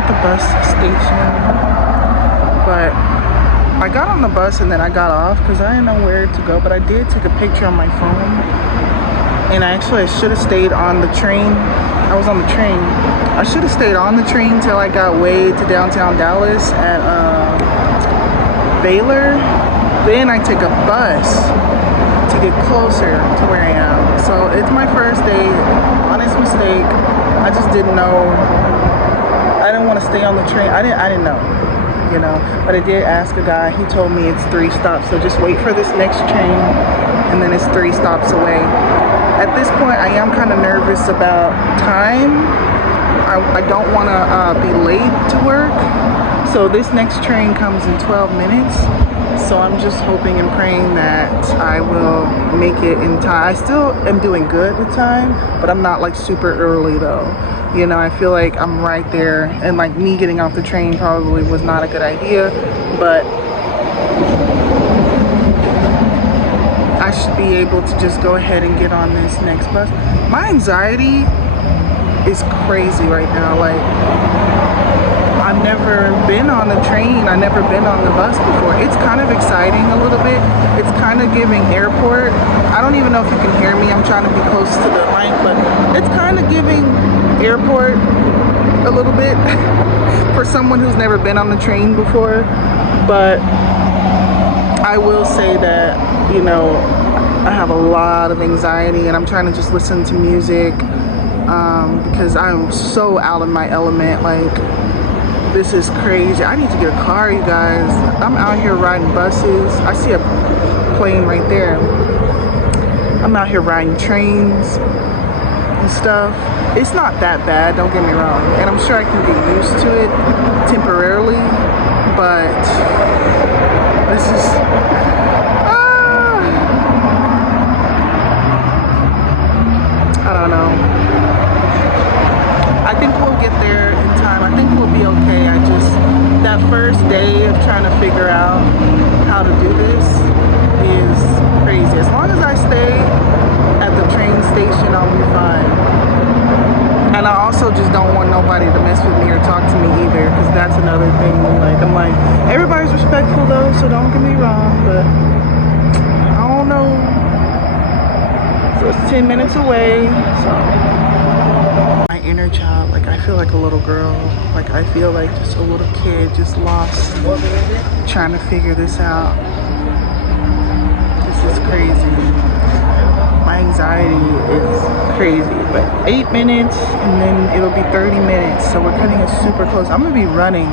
at the bus station, but I got on the bus and then I got off because I didn't know where to go, but I did take a picture on my phone. And I should have stayed on the train. I was on the train. I should have stayed on the train till I got way to downtown Dallas at Baylor. Then I take a bus to get closer to where I am. So it's my first day. Honest mistake. I just didn't know. I didn't want to stay on the train. I didn't know, you know. But I did ask a guy. He told me it's 3 stops. So just wait for this next train, and then it's 3 stops away. At this point, I am kind of nervous about time. I don't want to be late to work. So this next train comes in 12 minutes. So I'm just hoping and praying that I will make it in time. I still am doing good with time, but I'm not like super early though. You know, I feel like I'm right there, and like me getting off the train probably was not a good idea, but I should be able to just go ahead and get on this next bus. My anxiety is crazy right now. Like, I've never been on the train. I've never been on the bus before. It's kind of exciting a little bit. It's kind of giving airport. I don't even know if you can hear me. I'm trying to be close to the mic, but it's kind of giving airport a little bit for someone who's never been on the train before. But I will say that, you know, I have a lot of anxiety, and I'm trying to just listen to music because I'm so out of my element. Like, this is crazy. I need to get a car, you guys. I'm out here riding buses. I see a plane right there. I'm out here riding trains and stuff. It's not that bad, don't get me wrong. And I'm sure I can get used to it temporarily, but this is I don't know. I think we'll get there in time. I think we'll be okay. That first day of trying to figure out how to do this is crazy. As long as I stay at the train station, I'll be fine. And I also just don't want nobody to mess with me or talk to me either, because that's another thing. Like, I'm like, everybody's respectful though, so don't get me wrong, but I don't know. So it's 10 minutes away, so my inner child, like, I feel like a little girl. Like, I feel like just a little kid, just lost, trying to figure this out. This is crazy. My anxiety is crazy. But 8 minutes, and then it'll be 30 minutes. So we're cutting it super close. I'm gonna be running.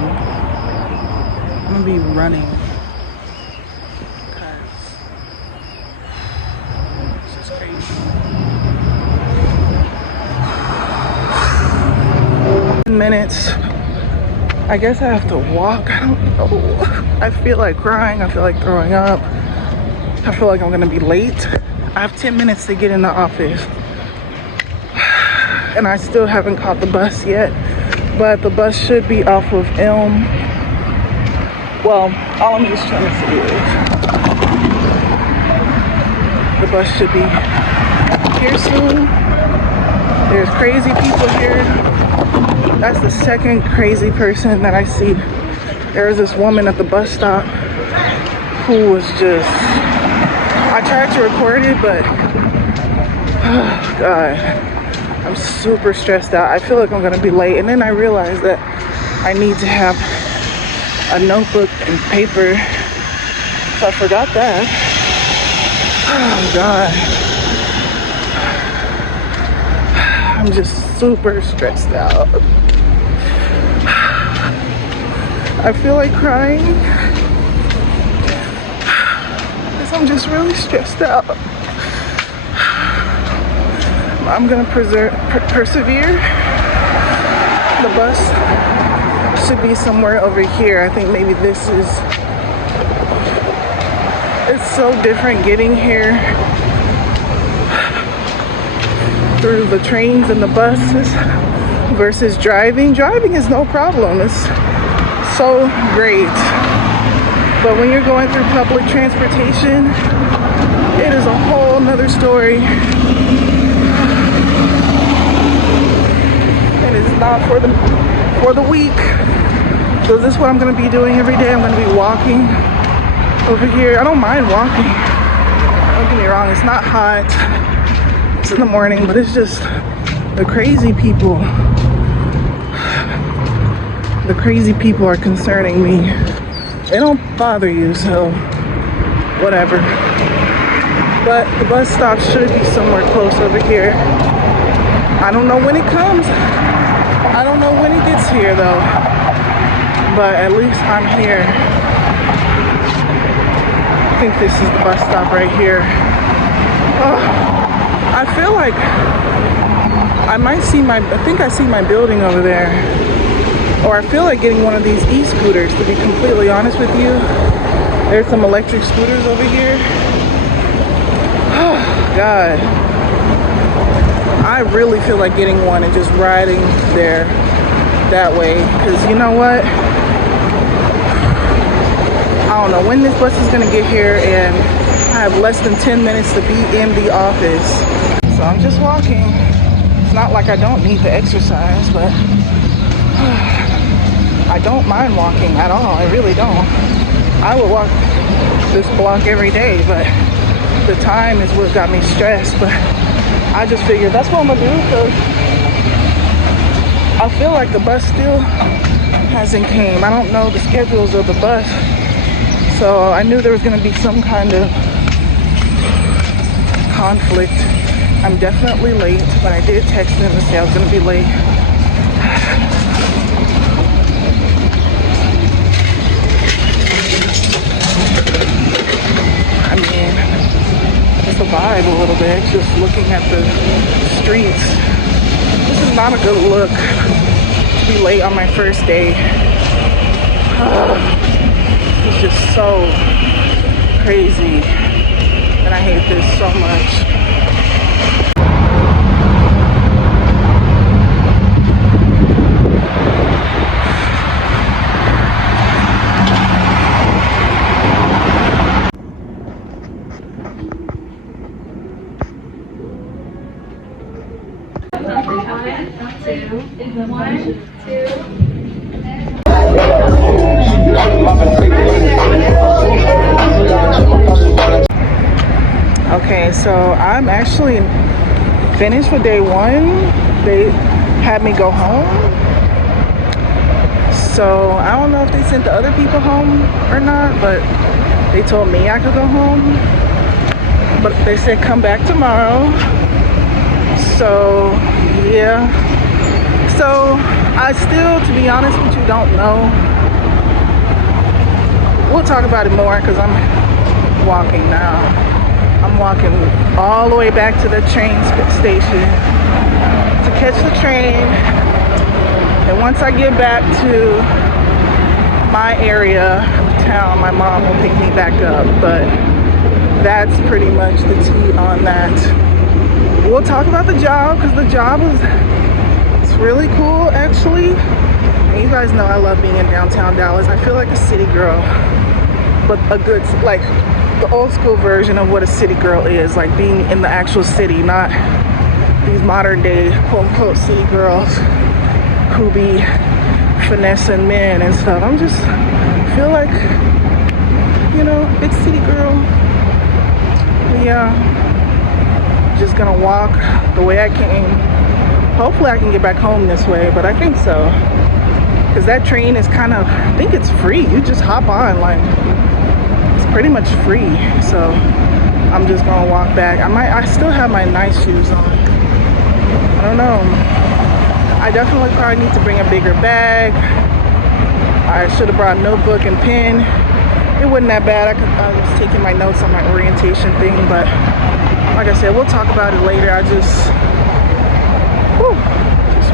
Minutes. I guess I have to walk. I don't know. I feel like crying. I feel like throwing up. I feel like I'm gonna be late. I have 10 minutes to get in the office, and I still haven't caught the bus yet, but the bus should be off of Elm. Well, all I'm just trying to say is the bus should be here soon. There's crazy people here. That's the second crazy person that I see. There was this woman at the bus stop who was just, I tried to record it, but oh God, I'm super stressed out. I feel like I'm gonna be late, and then I realized that I need to have a notebook and paper, so I forgot that. Oh God, I'm just super stressed out. I feel like crying because I'm just really stressed out. I'm gonna persevere. The bus should be somewhere over here. I think maybe this is, it's so different getting here through the trains and the buses versus driving. Driving is no problem. It's so great. But when you're going through public transportation, it is a whole nother story. It is not for the for the week. So this is what I'm gonna be doing every day. I'm gonna be walking over here. I don't mind walking. Don't get me wrong, it's not hot. It's in the morning, but it's just the crazy people. The crazy people are concerning me. They don't bother you, so whatever. But the bus stop should be somewhere close over here. I don't know when it comes. I don't know when it gets here though. But at least I'm here. I think this is the bus stop right here. Oh, I feel like I might see I think I see my building over there. Or I feel like getting one of these e-scooters, to be completely honest with you. There's some electric scooters over here. Oh, God. I really feel like getting one and just riding there that way. Because you know what? I don't know when this bus is gonna get here, and I have less than 10 minutes to be in the office. So I'm just walking. It's not like I don't need the exercise, but I don't mind walking at all. I really don't. I would walk this block every day, but the time is what got me stressed. But I just figured that's what I'm gonna do, because I feel like the bus still hasn't came. I don't know the schedules of the bus, so I knew there was gonna be some kind of conflict. I'm definitely late, but I did text them to say I was gonna be late. I mean, it's a vibe a little bit, just looking at the streets. This is not a good look to be late on my first day. It's just so crazy, and I hate this so much. Okay, so I'm actually finished for day one. They had me go home. So I don't know if they sent the other people home or not, but they told me I could go home. But they said come back tomorrow. So yeah. So I still, to be honest with you, don't know. We'll talk about it more because I'm walking now. I'm walking all the way back to the train station to catch the train. And once I get back to my area of town, my mom will pick me back up. But that's pretty much the tea on that. We'll talk about the job, because the job is really cool actually. And you guys know I love being in downtown Dallas. I feel like a city girl, but a good, like the old school version of what a city girl is, like being in the actual city, not these modern day quote unquote city girls who be finessing men and stuff. I'm just feel like, you know, big city girl. But yeah, just gonna walk the way I came. Hopefully I can get back home this way, but I think so, because that train is kind of, I think it's free. You just hop on, like it's pretty much free. So I'm just gonna walk back. I still have my nice shoes on. I don't know. I definitely probably need to bring a bigger bag. I should have brought a notebook and pen. It wasn't that bad. I was taking my notes on my orientation thing, but like I said, we'll talk about it later. I just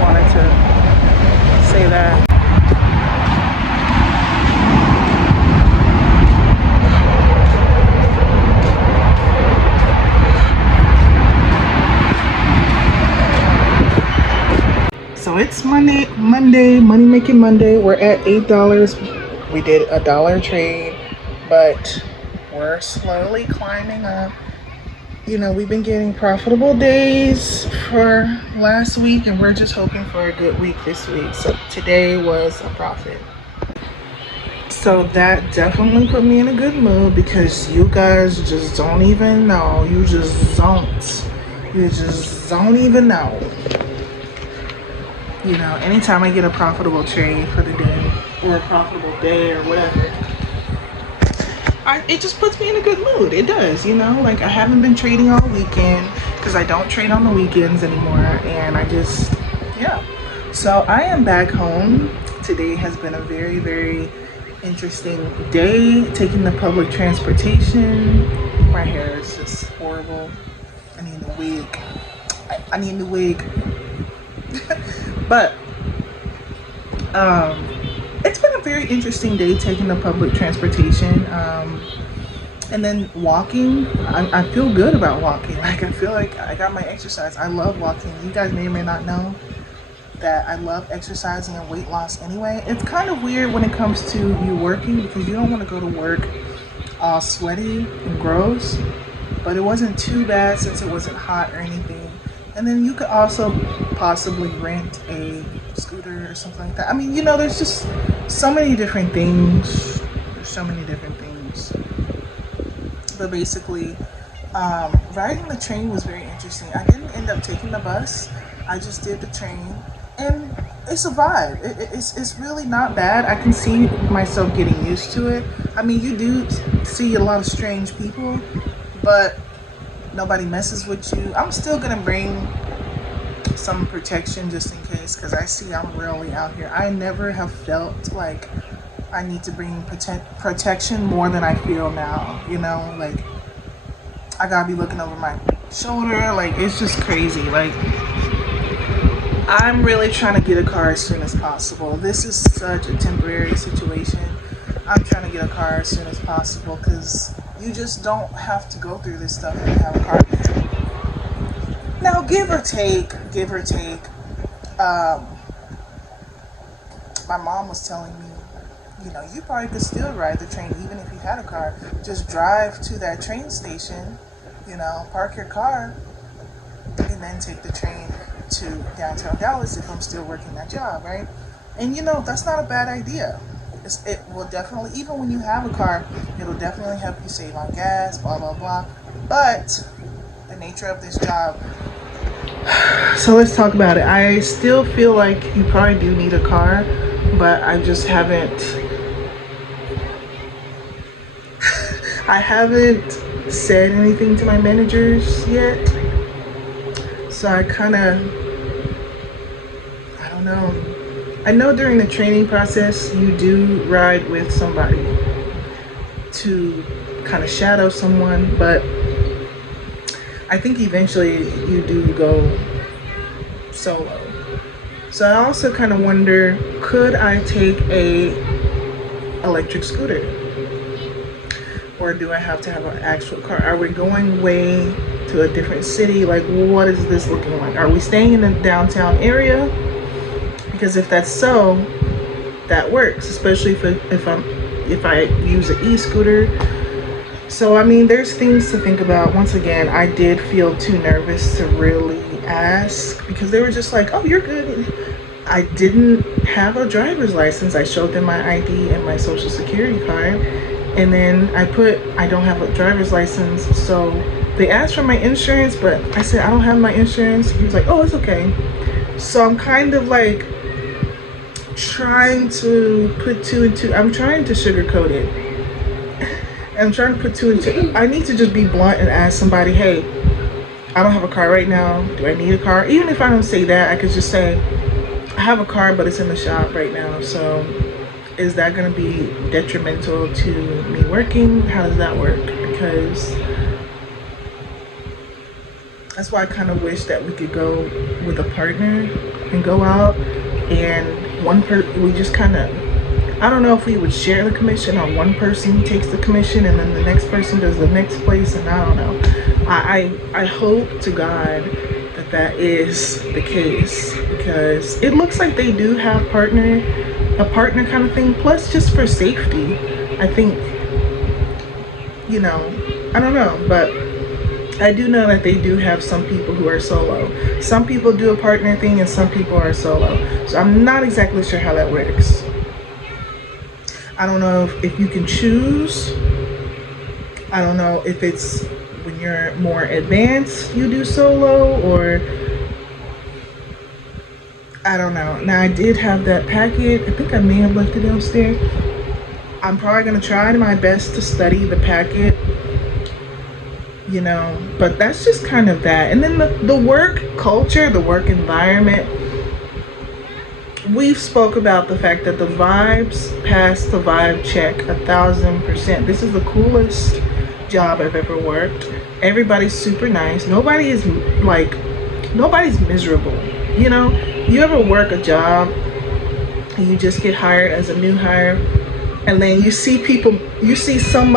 wanted to say that. So it's Monday, Money Making Monday. We're at $8. We did $1 trade, but we're slowly climbing up. You know, we've been getting profitable days for last week, and we're just hoping for a good week this week. So today was a profit. So that definitely put me in a good mood because you guys just don't even know. You just don't. You just don't even know. You know, anytime I get a profitable trade for the day or a profitable day or whatever, it just puts me in a good mood. It does, you know, like I haven't been trading all weekend because I don't trade on the weekends anymore. And I just, yeah. So I am back home. Today has been a very, very interesting day, taking the public transportation. My hair is just horrible. I need a wig. I need a wig. But it's been a very interesting day taking the public transportation, and then walking. I feel good about walking. Like I feel like I got my exercise. I love walking. You guys may or may not know that I love exercising and weight loss anyway. It's kind of weird when it comes to you working because you don't want to go to work all sweaty and gross, but it wasn't too bad since it wasn't hot or anything. And then you could also possibly rent a scooter or something like that. I mean, you know, there's just so many different things. There's so many different things. But basically, riding the train was very interesting. I didn't end up taking the bus. I just did the train. And it's a vibe. It's really not bad. I can see myself getting used to it. I mean, you do see a lot of strange people, but nobody messes with you. I'm still gonna bring some protection just in case because I see I'm really out here. I never have felt like I need to bring protection more than I feel now. You know, like I gotta be looking over my shoulder. Like it's just crazy. Like I'm really trying to get a car as soon as possible. This is such a temporary situation. I'm trying to get a car as soon as possible because you just don't have to go through this stuff when you have a car. Now, give or take, my mom was telling me, you know, you probably could still ride the train even if you had a car. Just drive to that train station, you know, park your car, and then take the train to downtown Dallas if I'm still working that job, right? And you know, that's not a bad idea. It will definitely, even when you have a car, it'll definitely help you save on gas, blah, blah, blah. But the nature of this job. So let's talk about it. I still feel like you probably do need a car, but I just haven't, I haven't said anything to my managers yet. So I kind of, I don't know. I know during the training process, you do ride with somebody to kind of shadow someone, but I think eventually you do go solo. So I also kind of wonder, could I take a electric scooter? Or do I have to have an actual car? Are we going way to a different city? Like, what is this looking like? Are we staying in the downtown area? Because if that's so, that works, especially if I use an e-scooter. So I mean, there's things to think about. Once again, I did feel too nervous to really ask because they were just like, "Oh, you're good." I didn't have a driver's license. I showed them my ID and my social security card, and then I don't have a driver's license. So they asked for my insurance, but I said I don't have my insurance. He was like, "Oh, it's okay." So I'm kind of like trying to put two and two. I'm trying to sugarcoat it. I'm trying to put two and two. I need to just be blunt and ask somebody, "Hey, I don't have a car right now. Do I need a car?" Even if I don't say that, I could just say, "I have a car, but it's in the shop right now. So is that going to be detrimental to me working? How does that work?" Because that's why I kind of wish that we could go with a partner and go out and we just kind of, I don't know if we would share the commission or one person takes the commission and then the next person does the next place, and I don't know. I hope to God that that is the case because it looks like they do have a partner kind of thing. Plus, just for safety, I think, you know, I don't know, but I do know that they do have some people who are solo. Some people do a partner thing and some people are solo. So I'm not exactly sure how that works. I don't know if you can choose. I don't know if it's when you're more advanced you do solo, or I don't know. Now I did have that packet. I think I may have left it downstairs. I'm probably going to try my best to study the packet, you know, but that's just kind of that. And then the work culture, the work environment, we've spoke about the fact that the vibes pass the vibe check 1,000%. This is the coolest job I've ever worked. Everybody's super nice. Nobody's miserable. You know, you ever work a job and you just get hired as a new hire, and then you see some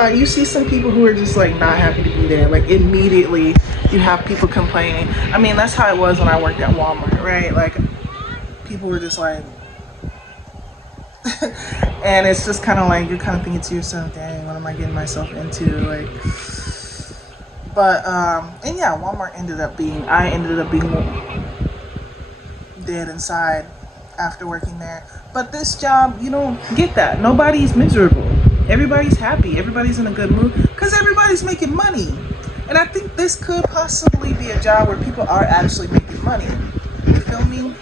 people who are just like not happy to be there. Like immediately you have people complaining. I mean, that's how it was when I worked at Walmart, right? Like people were just like and it's just kind of like you're kind of thinking to yourself, dang, what am I getting myself into? Like, but and yeah, Walmart I ended up being dead inside after working there. But this job, you don't get that. Nobody's miserable. Everybody's happy. Everybody's in a good mood because everybody's making money. And I think this could possibly be a job where people are actually making money. You feel me?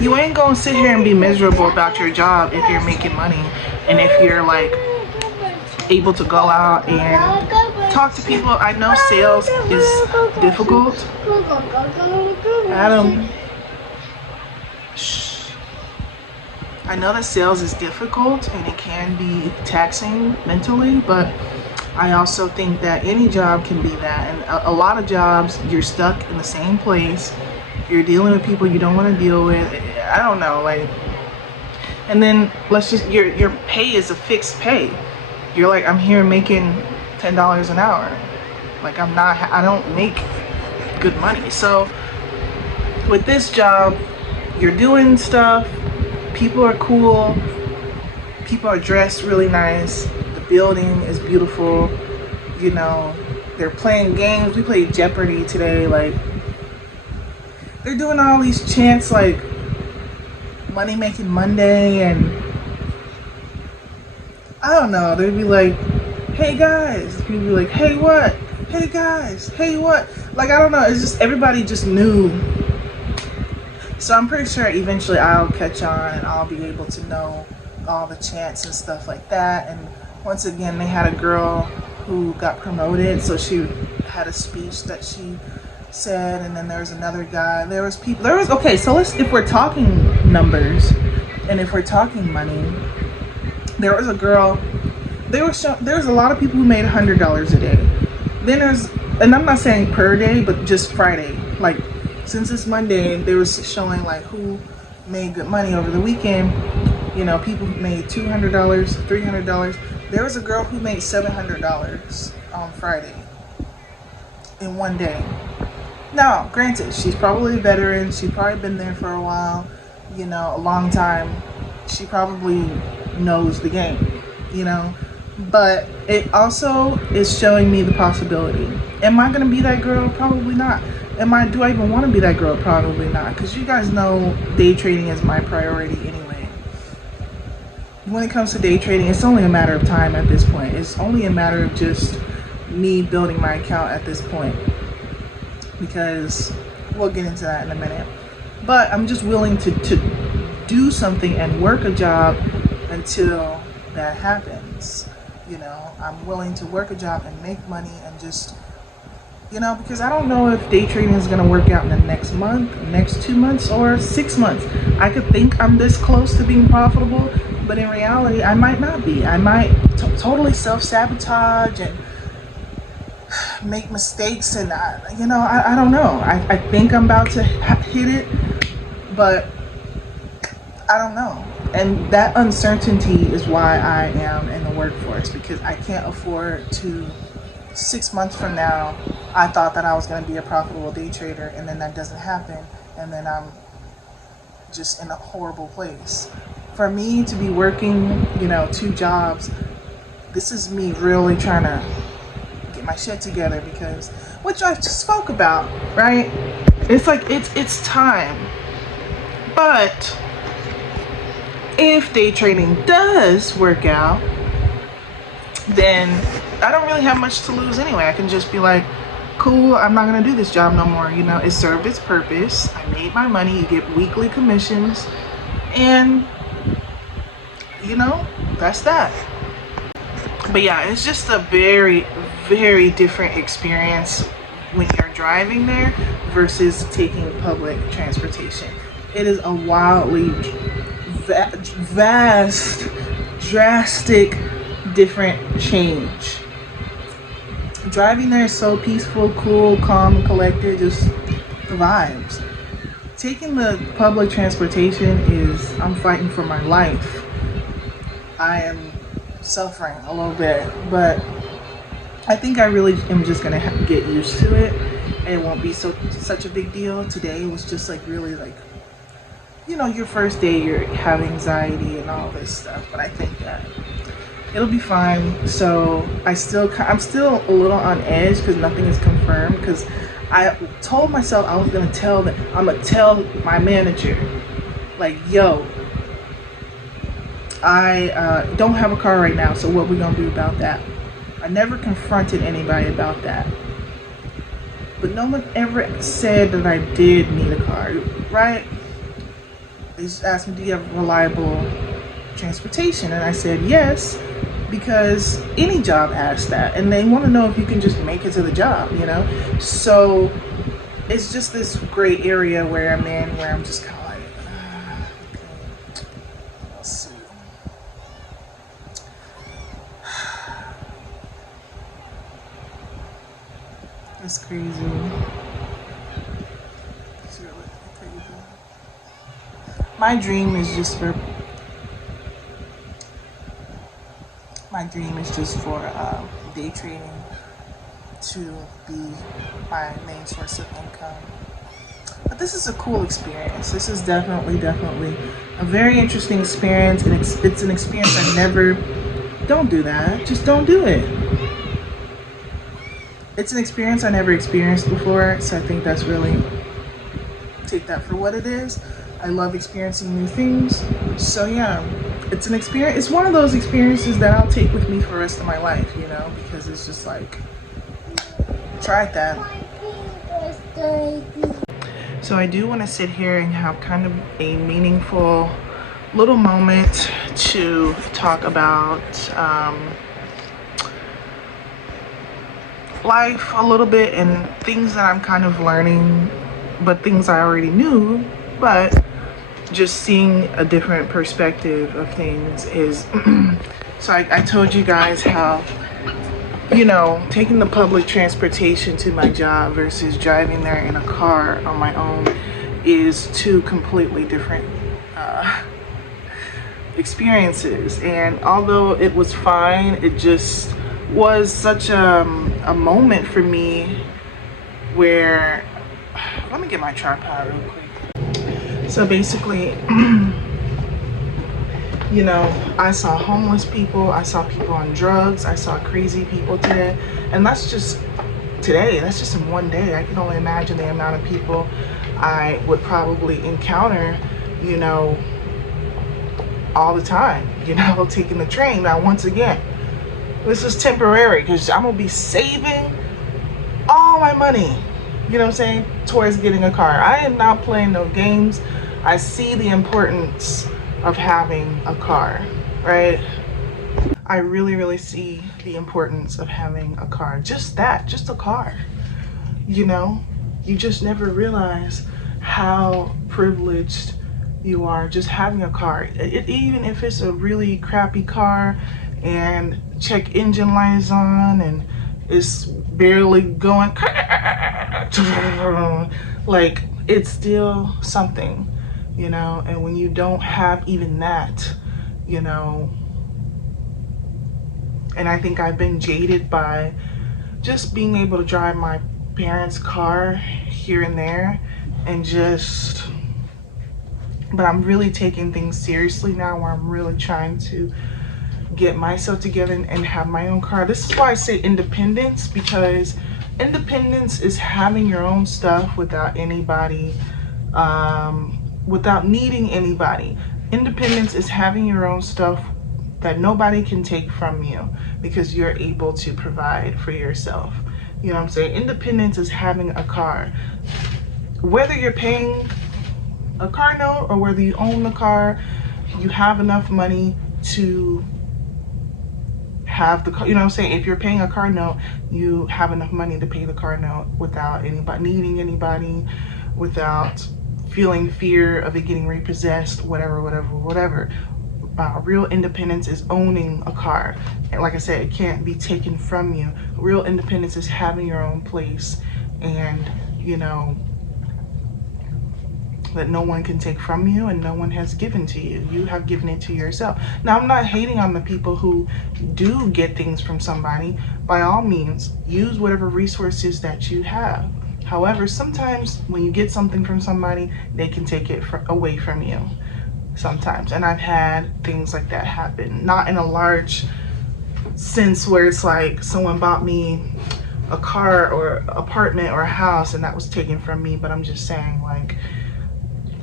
You ain't gonna sit here and be miserable about your job if you're making money and if you're like able to go out and talk to people. I know sales is difficult. Adam. I know that sales is difficult and it can be taxing mentally, but I also think that any job can be that. And a lot of jobs, you're stuck in the same place. You're dealing with people you don't want to deal with. I don't know, like, and then your pay is a fixed pay. You're like, I'm here making $10 an hour. Like I don't make good money. So with this job, you're doing stuff. People are cool. People are dressed really nice. The building is beautiful. You know, they're playing games. We played Jeopardy today. Like, they're doing all these chants like Money Making Monday, and I don't know. They'd be like, hey guys. People be like, hey what? Hey guys. Hey what? Like, I don't know. It's just everybody just knew. So I'm pretty sure eventually I'll catch on and I'll be able to know all the chants and stuff like that. And once again, they had a girl who got promoted, so she had a speech that she said, and then there was another guy. Okay, so if we're talking numbers and if we're talking money, there was a girl, there's a lot of people who made $100 a day. Then and I'm not saying per day, but just Friday, like, since it's Monday, they were showing like who made good money over the weekend. You know, people who made $200, $300. There was a girl who made $700 on Friday in one day. Now, granted, she's probably a veteran. She's probably been there for a while, you know, a long time. She probably knows the game, you know. But it also is showing me the possibility. Am I going to be that girl? Probably not. Do I even want to be that girl? Probably not, because you guys know day trading is my priority anyway. When it comes to day trading, it's only a matter of time at this point. It's only a matter of just me building my account at this point, because we'll get into that in a minute. But I'm just willing to do something and work a job until that happens. You know, I'm willing to work a job and make money and just, you know, because I don't know if day trading is going to work out in the next month, next 2 months, or 6 months. I could think I'm this close to being profitable, but in reality, I might not be. I might totally self-sabotage and make mistakes, and I don't know. I think I'm about to hit it, but I don't know. And that uncertainty is why I am in the workforce, because I can't afford to 6 months from now, I thought that I was going to be a profitable day trader, and then that doesn't happen, and then I'm just in a horrible place. For me to be working, 2 jobs, this is me really trying to get my shit together, because which I just spoke about, right? It's like it's time. But if day trading does work out, then I don't really have much to lose anyway. I can just be like, cool, I'm not gonna do this job no more. You know, it served its purpose. I made my money. You get weekly commissions, and you know, that's that. But yeah, it's just a very, very different experience when you're driving there versus taking public transportation. It is a wildly vast, drastic, different change. Driving there is so peaceful, cool, calm, and collected, just the vibes. Taking the public transportation is, I'm fighting for my life. I am suffering a little bit, but I think I really am just gonna get used to it, and it won't be such a big deal. Today was just like really like, you know, your first day, you have anxiety and all this stuff, but I think that it'll be fine. So I'm still a little on edge because nothing is confirmed, because I told myself I'm gonna tell my manager, like, yo, I don't have a car right now, so what we gonna do about that? I never confronted anybody about that, but no one ever said that I did need a car, right? They just asked me, do you have reliable transportation? And I said yes, because any job asks that, and they want to know if you can just make it to the job, you know? So it's just this gray area where I'm in, where I'm just kind of like, okay, let's see. It's crazy. It's really crazy. My dream is just for day trading to be my main source of income. But this is a cool experience. This is definitely a very interesting experience, and it's an experience don't do that. Just don't do it. It's an experience I never experienced before, so I think that's really, take that for what it is. I love experiencing new things. So yeah, it's an experience. It's one of those experiences that I'll take with me for the rest of my life, you know, because it's just like, tried that. So I do want to sit here and have kind of a meaningful little moment to talk about life a little bit, and things that I'm kind of learning, but things I already knew, but just seeing a different perspective of things is so I told you guys how, you know, taking the public transportation to my job versus driving there in a car on my own is two completely different experiences. And although it was fine, it just was such a moment for me where, let me get my tripod real quick. So basically, you know, I saw homeless people, I saw people on drugs, I saw crazy people today, and that's just today, that's just in one day. I can only imagine the amount of people I would probably encounter, you know, all the time, you know, taking the train. Now, once again, this is temporary because I'm gonna be saving all my money, you know what I'm saying, towards getting a car. I am not playing no games. I see the importance of having a car, right? I really see the importance of having a car. Just that, just a car, you know? You just never realize how privileged you are just having a car. Even if it's a really crappy car and check engine light is on and it's barely going, like, it's still something, you know? And when you don't have even that, you know, and I think I've been jaded by just being able to drive my parents' car here and there, and just, but I'm really taking things seriously now, where I'm really trying to get myself together and have my own car. This is why I say independence, because Independence is having your own stuff without anybody, without needing anybody. Independence is having your own stuff that nobody can take from you because you're able to provide for yourself. You know what I'm saying? Independence is having a car. Whether you're paying a car note or whether you own the car, you have enough money to have the car. You know what I'm saying? If you're paying a car note, you have enough money to pay the car note without anybody needing anybody, without feeling fear of it getting repossessed, whatever. Real independence is owning a car. And like I said, it can't be taken from you. Real independence is having your own place, and you know, that no one can take from you and no one has given to you. You have given it to yourself. Now, I'm not hating on the people who do get things from somebody. By all means, use whatever resources that you have. However, sometimes when you get something from somebody, they can take it away from you sometimes. And I've had things like that happen. Not in a large sense where it's like someone bought me a car or apartment or a house and that was taken from me, but I'm just saying, like,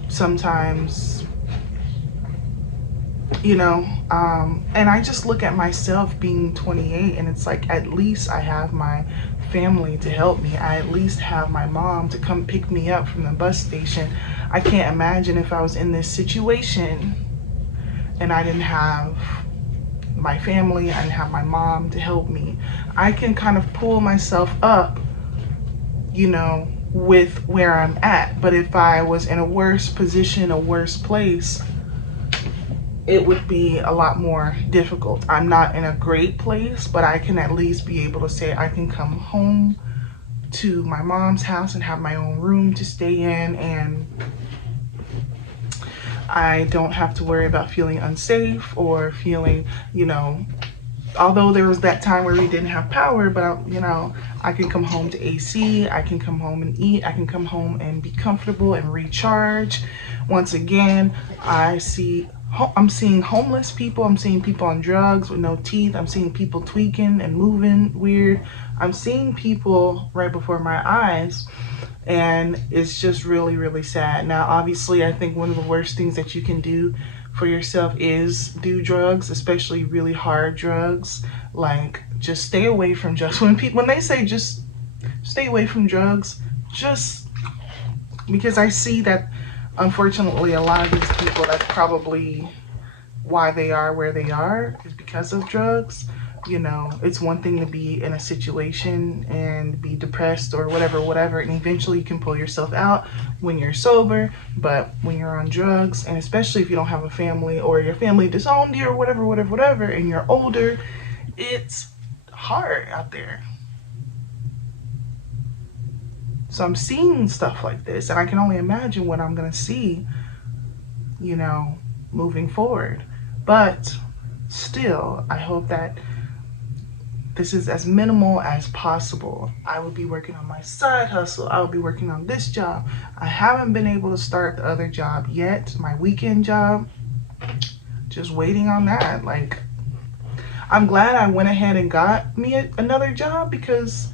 sometimes, you know, and I just look at myself being 28 and it's like, at least I have my family to help me. I at least have my mom to come pick me up from the bus station. I can't imagine if I was in this situation and I didn't have my family, I didn't have my mom to help me. I can kind of pull myself up, you know, with where I'm at. But if I was in a worse position, a worse place, it would be a lot more difficult. I'm not in a great place, but I can at least be able to say I can come home to my mom's house and have my own room to stay in, and I don't have to worry about feeling unsafe or feeling, you know, although there was that time where we didn't have power, but you know, I can come home to AC, I can come home and eat, I can come home and be comfortable and recharge. Once again, I'm seeing homeless people, I'm seeing people on drugs with no teeth, I'm seeing people tweaking and moving weird. I'm seeing people right before my eyes, and it's just really, really sad. Now, obviously, I think one of the worst things that you can do for yourself is do drugs, especially really hard drugs. Like, just stay away from drugs. When they say just stay away from drugs, just because I see that, unfortunately, a lot of these people, that's probably why they are where they are, is because of drugs. You know, it's one thing to be in a situation and be depressed or whatever, and eventually you can pull yourself out when you're sober. But when you're on drugs, and especially if you don't have a family or your family disowned you or whatever, and you're older, it's hard out there. So I'm seeing stuff like this, and I can only imagine what I'm gonna see, you know, moving forward. But still, I hope that this is as minimal as possible. I will be working on my side hustle. I will be working on this job. I haven't been able to start the other job yet, my weekend job. Just waiting on that. Like, I'm glad I went ahead and got me another job, because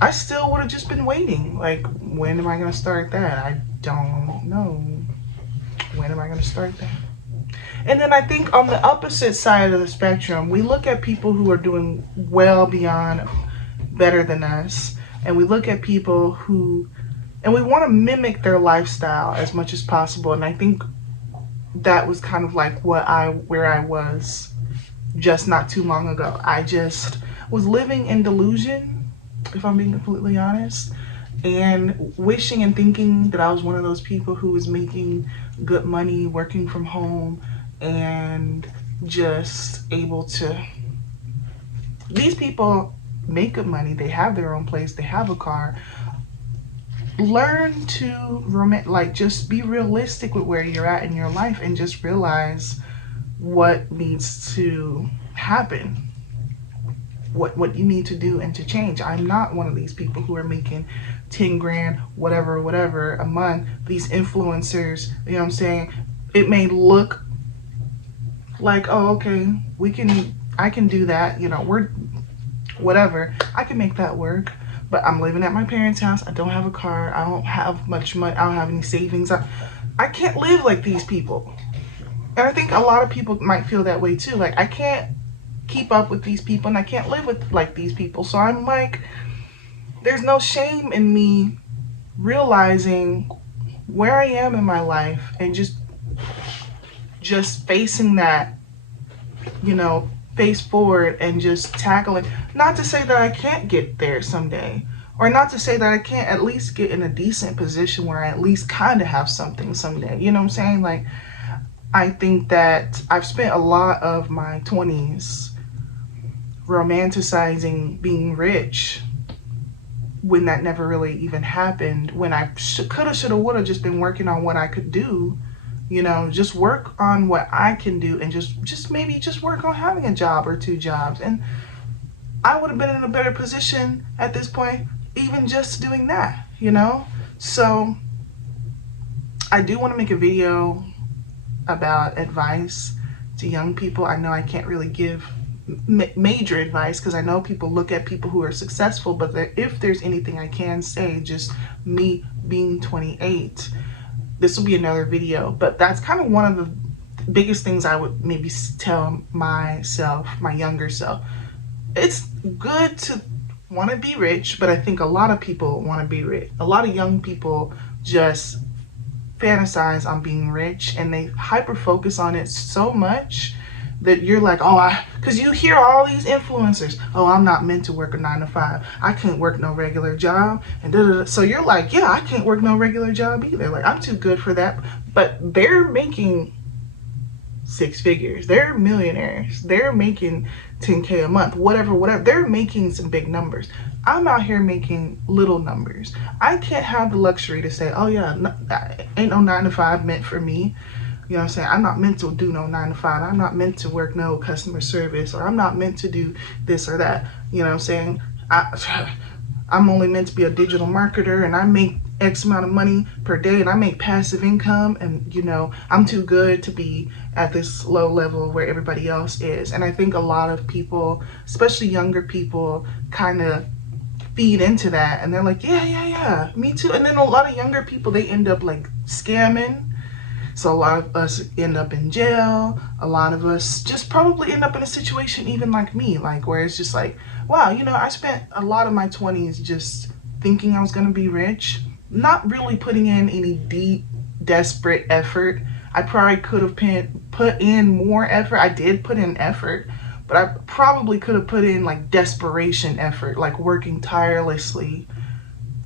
I still would have just been waiting. Like, when am I gonna start that? I don't know. When am I gonna start that? And then I think on the opposite side of the spectrum, we look at people who are doing well beyond better than us, and we look at people who, and we want to mimic their lifestyle as much as possible. And I think that was kind of like where I was just not too long ago. I just was living in delusion, if I'm being completely honest, and wishing and thinking that I was one of those people who was making good money, working from home, and just able to, these people make good money, they have their own place, they have a car. Learn to just be realistic with where you're at in your life, and just realize what needs to happen, what you need to do and to change. I'm not one of these people who are making 10 grand, whatever a month. These influencers, you know what I'm saying? It may look like, oh, okay, I can do that, you know, I can make that work. but I'm living at my parents' house. I don't have a car. I don't have much money. I don't have any savings. I can't live like these people. And I think a lot of people might feel that way too. Like, I can't keep up with these people and I can't live with like these people. So I'm like, there's no shame in me realizing where I am in my life and just facing that, you know, face forward and just tackling. Not to say that I can't get there someday, or not to say that I can't at least get in a decent position where I at least kind of have something someday. You know what I'm saying? Like, I think that I've spent a lot of my 20s romanticizing being rich when that never really even happened, when I coulda, shoulda, woulda just been working on what I could do, you know, just work on what I can do and just maybe just work on having a job or 2 jobs. And I would have been in a better position at this point, even just doing that, you know? So I do want to make a video about advice to young people. I know I can't really give major advice because I know people look at people who are successful, but if there's anything I can say, just me being 28, this will be another video. But that's kind of one of the biggest things I would maybe tell myself, my younger self. It's good to want to be rich, but I think a lot of people want to be rich. A lot of young people just fantasize on being rich and they hyper focus on it so much that you're like, oh, because you hear all these influencers, oh, I'm not meant to work a 9 to 5. I can't work no regular job. And da-da-da. So you're like, yeah, I can't work no regular job either. Like, I'm too good for that. But they're making 6 figures. They're millionaires. They're making 10K a month, whatever. They're making some big numbers. I'm out here making little numbers. I can't have the luxury to say, oh yeah, no, ain't no 9 to 5 meant for me. You know what I'm saying? I'm not meant to do no 9 to 5. I'm not meant to work no customer service, or I'm not meant to do this or that. You know what I'm saying? I'm only meant to be a digital marketer and I make X amount of money per day and I make passive income, and you know, I'm too good to be at this low level where everybody else is. And I think a lot of people, especially younger people, kind of feed into that and they're like, yeah, me too. And then a lot of younger people, they end up like scamming. So a lot of us end up in jail. A lot of us just probably end up in a situation even like me, like where it's just like, wow, you know, I spent a lot of my 20s just thinking I was going to be rich, not really putting in any deep, desperate effort. I probably could have put in more effort. I did put in effort, but I probably could have put in like desperation effort, like working tirelessly,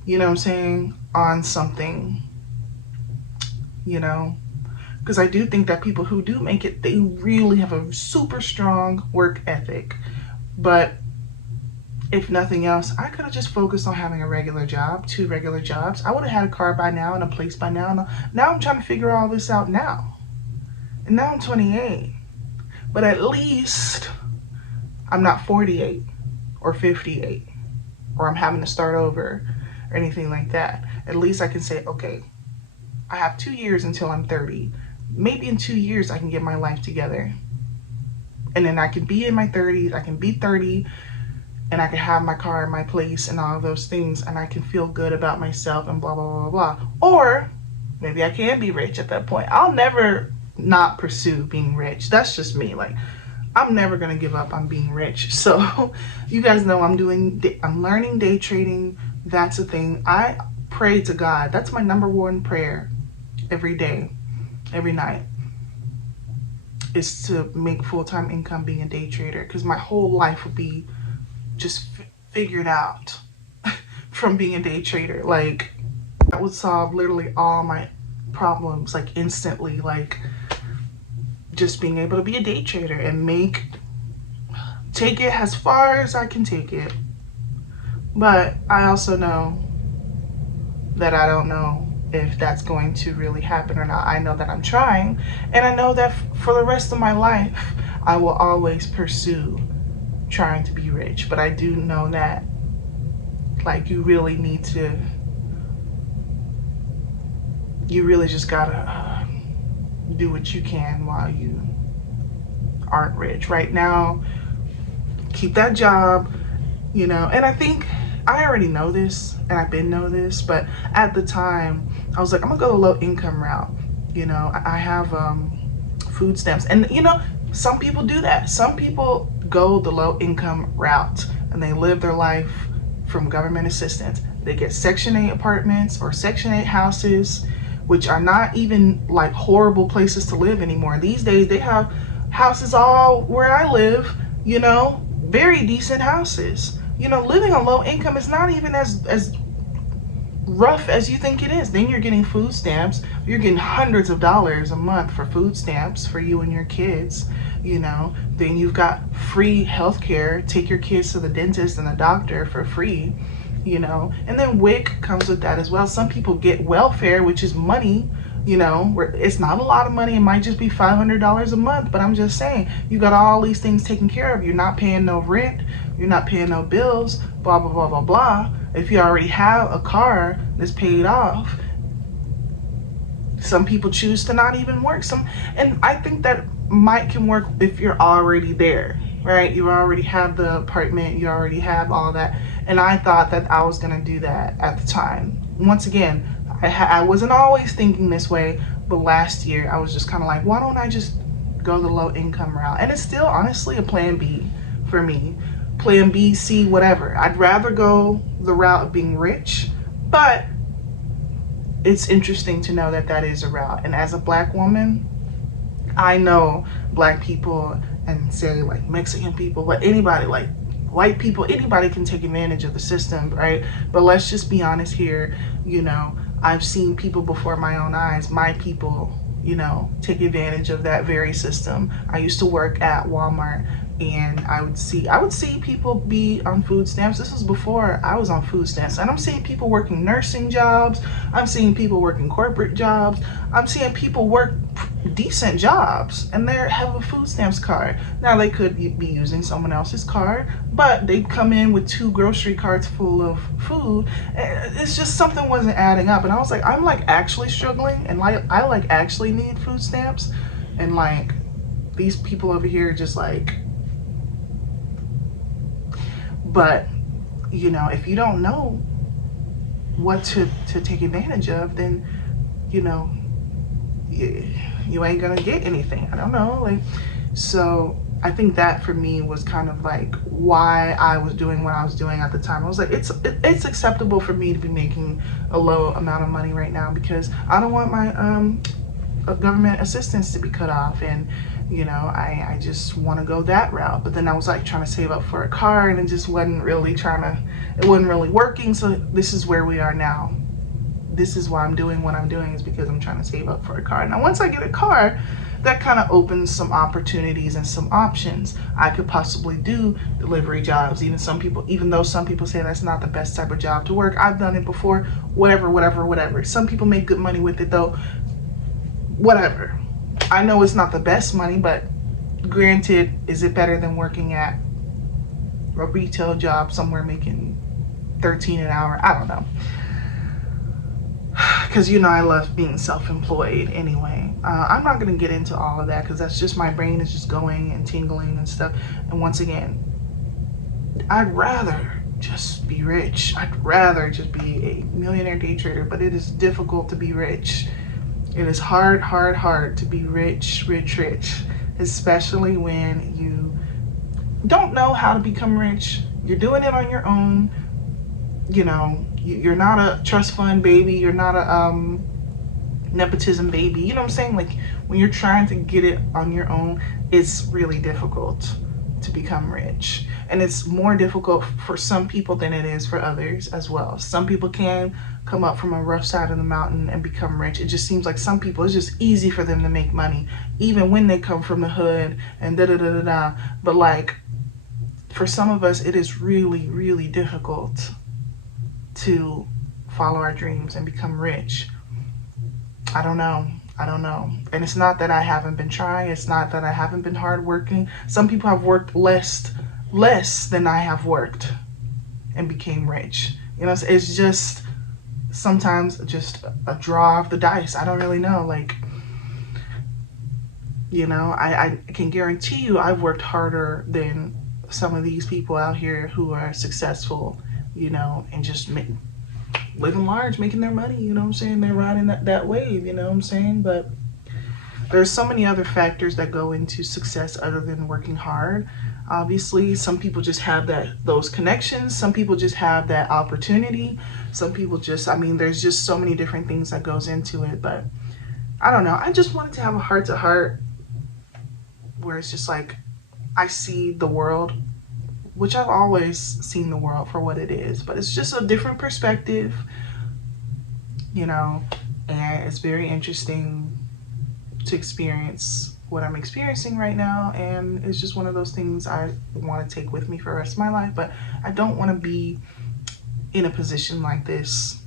you know what I'm saying, on something, you know. Because I do think that people who do make it, they really have a super strong work ethic. But if nothing else, I could have just focused on having a regular job, 2 regular jobs. I would have had a car by now and a place by now. Now I'm trying to figure all this out now. And now I'm 28. But at least I'm not 48 or 58 or I'm having to start over or anything like that. At least I can say, okay, I have 2 years until I'm 30. Maybe in 2 years I can get my life together. And then I can be in my 30s, I can be 30, and I can have my car and my place and all of those things, and I can feel good about myself and blah, blah, blah, blah. Or maybe I can be rich at that point. I'll never not pursue being rich. That's just me. Like, I'm never going to give up on being rich. So you guys know I'm learning day trading. That's a thing. I pray to God. That's my #1 prayer every day. Every night, is to make full-time income being a day trader, because my whole life would be just figured out from being a day trader. Like, that would solve literally all my problems, like instantly. Like, just being able to be a day trader and take it as far as I can take it. But I also know that I don't know if that's going to really happen or not. I know that I'm trying, and I know that for the rest of my life I will always pursue trying to be rich. But I do know that, like, you really just gotta do what you can while you aren't rich right now. Keep that job, you know. And I think I already know this, and I've been know this, but at the time, I was like, I'm gonna go the low income route. You know, I have food stamps, and you know, some people do that. Some people go the low income route, and they live their life from government assistance. They get Section 8 apartments or Section 8 houses, which are not even like horrible places to live anymore. These days, they have houses all where I live, you know, very decent houses. You know, living on low income is not even as rough as you think it is. Then you're getting food stamps. You're getting hundreds of dollars a month for food stamps for you and your kids, you know. Then you've got free health care. Take your kids to the dentist and the doctor for free, you know. And then WIC comes with that as well. Some people get welfare, which is money, you know, where it's not a lot of money. It might just be $500 a month, but I'm just saying, you got all these things taken care of. You're not paying no rent. You're not paying no bills, blah, blah, blah, blah, blah. If you already have a car that's paid off, some people choose to not even work. And I think that might can work if you're already there, right? You already have the apartment, you already have all that. And I thought that I was gonna do that at the time. Once again, I wasn't always thinking this way, but last year I was just kind of like, why don't I just go the low income route? And it's still honestly a plan B for me. Plan B, C, whatever. I'd rather go the route of being rich, but it's interesting to know that that is a route. And as a Black woman, I know Black people, and say like Mexican people, but anybody, like white people, anybody can take advantage of the system, right? But let's just be honest here, you know, I've seen people before my own eyes, my people, you know, take advantage of that very system. I used to work at Walmart, and I would see people be on food stamps. This was before I was on food stamps, and I'm seeing people working nursing jobs. I'm seeing people working corporate jobs. I'm seeing people work decent jobs, and they have a food stamps card. Now they could be using someone else's card, but they come in with 2 grocery carts full of food. It's just something wasn't adding up, and I was like, I'm like actually struggling, and like I like actually need food stamps, and like these people over here just like. But, you know, if you don't know what to take advantage of, then, you know, you ain't gonna get anything. I don't know. Like, so I think that for me was kind of like why I was doing what I was doing at the time. I was like, it's acceptable for me to be making a low amount of money right now, because I don't want my government assistance to be cut off. And you know, I just want to go that route. But then I was like trying to save up for a car, and it just wasn't really it wasn't really working. So this is where we are now. This is why I'm doing what I'm doing, is because I'm trying to save up for a car. Now, once I get a car, that kind of opens some opportunities and some options. I could possibly do delivery jobs. Even though some people say that's not the best type of job to work, I've done it before. Whatever. Some people make good money with it though. Whatever. I know it's not the best money, but granted, is it better than working at a retail job somewhere making $13 an hour? I don't know. Because, you know, I love being self-employed anyway. I'm not going to get into all of that, because that's just my brain is just going and tingling and stuff. And once again, I'd rather just be rich. I'd rather just be a millionaire day trader, but it is difficult to be rich. It is hard to be rich, especially when you don't know how to become rich. You're doing it on your own. You know, you're not a trust fund baby. You're not a nepotism baby. You know what I'm saying? Like, when you're trying to get it on your own, it's really difficult to become rich. And it's more difficult for some people than it is for others as well. Some people can come up from a rough side of the mountain and become rich. It just seems like some people, it's just easy for them to make money, even when they come from the hood and da-da-da-da-da. But like, for some of us, it is really, really difficult to follow our dreams and become rich. I don't know. And it's not that I haven't been trying. It's not that I haven't been hardworking. Some people have worked less than I have worked and became rich. You know, it's just sometimes just a draw of the dice. I don't really know. Like, you know, I can guarantee you I've worked harder than some of these people out here who are successful, you know, and just living large, making their money, you know what I'm saying? They're riding that wave, you know what I'm saying? But there's so many other factors that go into success other than working hard. Obviously, some people just have those connections. Some people just have that opportunity. Some people just, I mean, there's just so many different things that goes into it. But I don't know. I just wanted to have a heart to heart where it's just like I see the world, which I've always seen the world for what it is, but it's just a different perspective, you know, and it's very interesting to experience what I'm experiencing right now. And it's just one of those things I want to take with me for the rest of my life. But I don't want to be in a position like this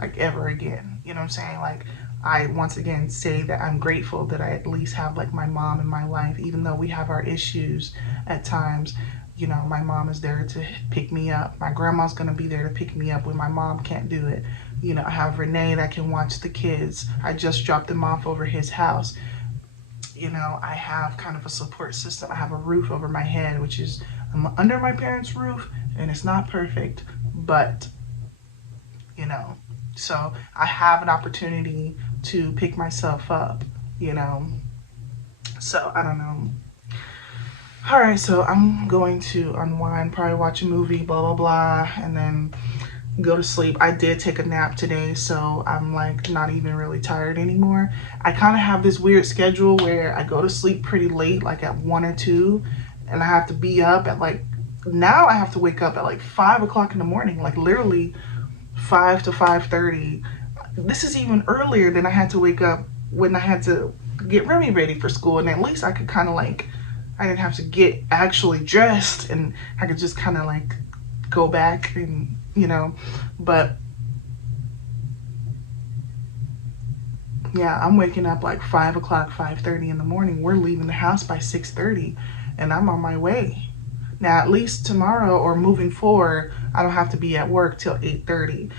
like ever again. You know what I'm saying? Like, I once again say that I'm grateful that I at least have like my mom in my life, even though we have our issues at times. You know, my mom is there to pick me up. My grandma's gonna be there to pick me up when my mom can't do it. You know, I have Renee that can watch the kids. I just dropped them off over his house. You know, I have kind of a support system. I have a roof over my head, which is, I'm under my parents' roof, and it's not perfect, but, you know, so I have an opportunity to pick myself up, you know. So I don't know. All right, so I'm going to unwind, probably watch a movie, blah blah blah, and then go to sleep. I did take a nap today, so I'm like not even really tired anymore. I kind of have this weird schedule where I go to sleep pretty late, like at 1 or 2, and I have to be up at like, now I have to wake up at like 5 o'clock in the morning, like literally 5 to 5:30. This is even earlier than I had to wake up when I had to get Remy ready for school, and at least I could kind of like, I didn't have to get actually dressed, and I could just kind of like go back and, you know. But yeah, I'm waking up like 5 o'clock, 5:30 in the morning. We're leaving the house by 6:30, and I'm on my way. Now, at least tomorrow or moving forward, I don't have to be at work till 8:30.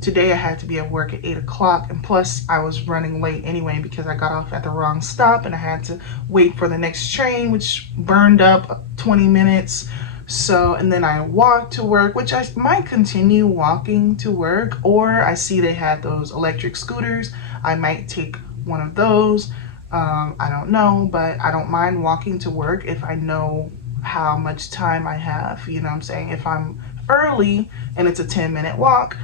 Today I had to be at work at 8 o'clock, and plus I was running late anyway because I got off at the wrong stop and I had to wait for the next train, which burned up 20 minutes. So, and then I walked to work, which I might continue walking to work, or I see they had those electric scooters. I might take one of those. I don't know, but I don't mind walking to work if I know how much time I have, you know what I'm saying? If I'm early and it's a 10-minute walk,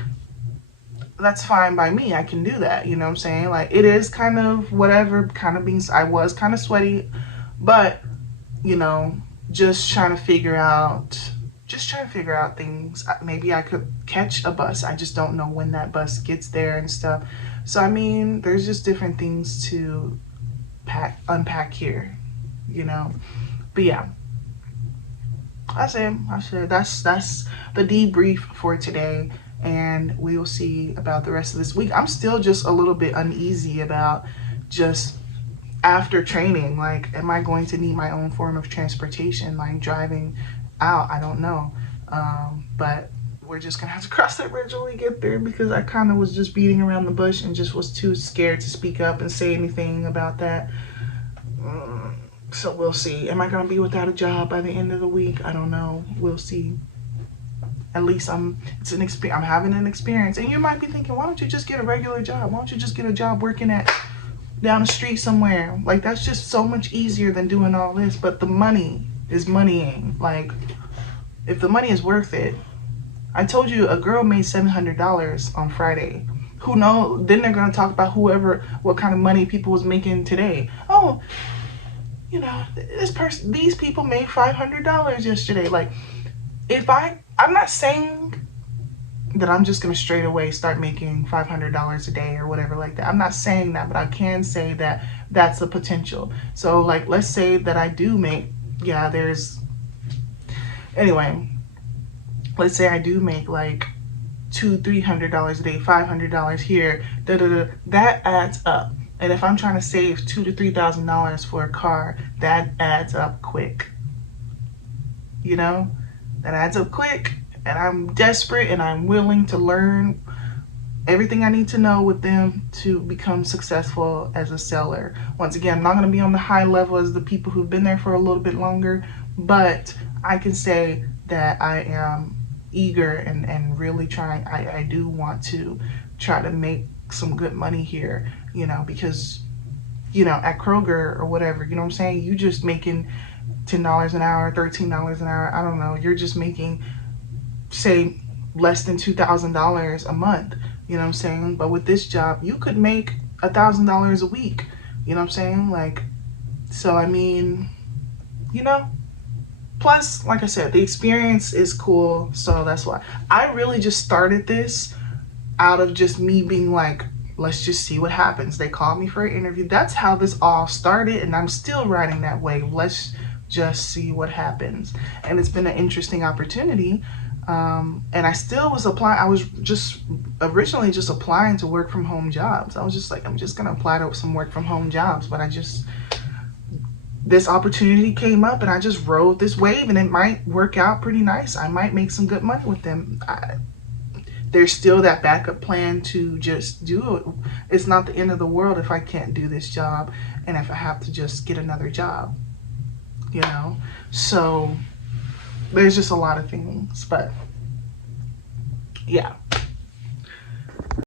that's fine by me. I can do that, you know what I'm saying? Like, it is kind of whatever, kind of being, I was kind of sweaty, but, you know, just trying to figure out things. Maybe I could catch a bus. I just don't know when that bus gets there and stuff. So, I mean, there's just different things to unpack here, you know? But yeah, that's it. That's the debrief for today. And we will see about the rest of this week. I'm still just a little bit uneasy about just after training, like, am I going to need my own form of transportation, like driving out? I don't know. But we're just gonna have to cross that bridge when we get there, because I kind of was just beating around the bush and just was too scared to speak up and say anything about that. So we'll see. Am I gonna be without a job by the end of the week? I don't know. We'll see. At least I'm having an experience. And you might be thinking, why don't you just get a regular job? Why don't you just get a job working at down the street somewhere? Like, that's just so much easier than doing all this. But the money is moneying. Like, if the money is worth it. I told you a girl made $700 on Friday. Who knows? Then they're gonna talk about what kind of money people was making today. Oh, you know, these people made $500 yesterday. Like, I'm not saying that I'm just gonna straight away start making $500 a day or whatever like that. I'm not saying that, but I can say that that's the potential. So, like, let's say that I do make, anyway, let's say I do make like $200-300 a day, $500 here, that adds up. And if I'm trying to save $2,000 to $3,000 for a car, that adds up quick. You know? That adds up quick, and I'm desperate, and I'm willing to learn everything I need to know with them to become successful as a seller. Once again, I'm not going to be on the high level as the people who've been there for a little bit longer, but I can say that I am eager and really trying. I do want to try to make some good money here, you know, because, you know, at Kroger or whatever, you know what I'm saying? You just making $10 an hour, $13 an hour. I don't know. You're just making, say, less than $2,000 a month. You know what I'm saying? But with this job, you could make $1,000 a week. You know what I'm saying? Like, so I mean, you know. Plus, like I said, the experience is cool. So that's why I really just started this out of just me being like, let's just see what happens. They called me for an interview. That's how this all started, and I'm still riding that wave. Let's just see what happens. And it's been an interesting opportunity. And I still was applying. I was just originally just applying to work from home jobs. I was just like, I'm just gonna apply to some work from home jobs. But I just, this opportunity came up, and I just rode this wave, and it might work out pretty nice. I might make some good money with them. There's still that backup plan to just do it. It's not the end of the world if I can't do this job and if I have to just get another job, you know? So there's just a lot of things, but yeah.